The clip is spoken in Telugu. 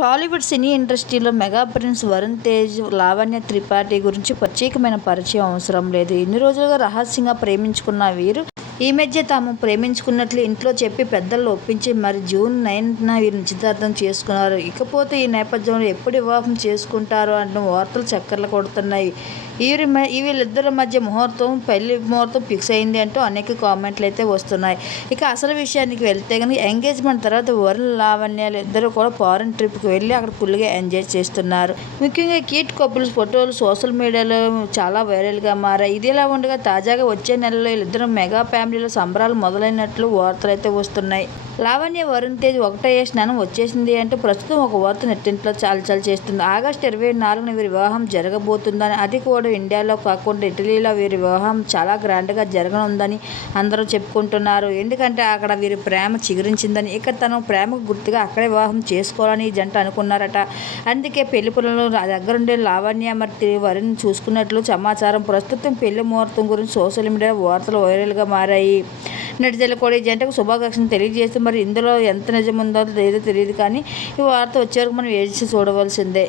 టాలీవుడ్ సినీ ఇండస్ట్రీలో మెగా ప్రిన్స్ వరుణ్ తేజ్, లావణ్య త్రిపాఠి గురించి ప్రత్యేకమైన పరిచయం అవసరం లేదు. ఇన్ని రోజులుగా రహస్యంగా ప్రేమించుకున్న వీరు ఈ మధ్య తాము ప్రేమించుకున్నట్లు ఇంట్లో చెప్పి పెద్దలను ఒప్పించి మరి జూన్ 9న వీరు నిశ్చితార్థం చేసుకున్నారు. ఇకపోతే ఈ నేపథ్యంలో ఎప్పుడు వివాహం చేసుకుంటారో అంటూ వార్తలు చక్కర్లు కొడుతున్నాయి. వీళ్ళిద్దరి మధ్య పెళ్లి ముహూర్తం ఫిక్స్ అయింది అంటూ అనేక కామెంట్లు అయితే వస్తున్నాయి. ఇక అసలు విషయానికి వెళ్తే కనుక ఎంగేజ్మెంట్ తర్వాత వరుణ్, లావణ్యలు ఇద్దరు కూడా ఫారెన్ ట్రిప్కి వెళ్ళి అక్కడ ఫుల్గా ఎంజాయ్ చేస్తున్నారు. ముఖ్యంగా క్యూట్ కపుల్స్ ఫోటోలు సోషల్ మీడియాలో చాలా వైరల్గా మారాయి. ఇదిలా ఉండగా తాజాగా వచ్చే నెలలో వీళ్ళిద్దరు మెగా ఫ్యామిలీలో సంబరాలు మొదలైనట్లు వార్తలు అయితే వస్తున్నాయి. లావణ్య, వరుణ్ తేజ్ ఒకటయ్యే స్నానం వచ్చేసింది అంటూ ప్రస్తుతం ఒక వార్త నెట్టింట్లో చాలచాలు చేస్తుంది. ఆగస్టు 24న వీరి వివాహం జరగబోతుందని, అది కూడా ఇండియాలో కాకుండా ఇటలీలో వీరి వివాహం చాలా గ్రాండ్గా జరగనుందని అందరూ చెప్పుకుంటున్నారు. ఎందుకంటే అక్కడ వీరి ప్రేమ చిగురించిందని, ఇక తన ప్రేమకు గుర్తుగా అక్కడే వివాహం చేసుకోవాలని ఈ జంట అనుకున్నారట. అందుకే పెళ్లి పనులు దగ్గరుండే లావణ్య మరి వరుణ్ చూసుకున్నట్లు సమాచారం. ప్రస్తుతం పెళ్లి ముహూర్తం గురించి సోషల్ మీడియా వార్తలు వైరల్గా మారాయి. నెటిజన్లు కూడా ఈ జంటకు శుభాకాంక్షలు తెలియజేస్తూ మరి ఇందులో ఎంత నిజముందో లేదో తెలియదు, కానీ ఈ వార్త వచ్చే వరకు మనం వేచి చూడవలసిందే.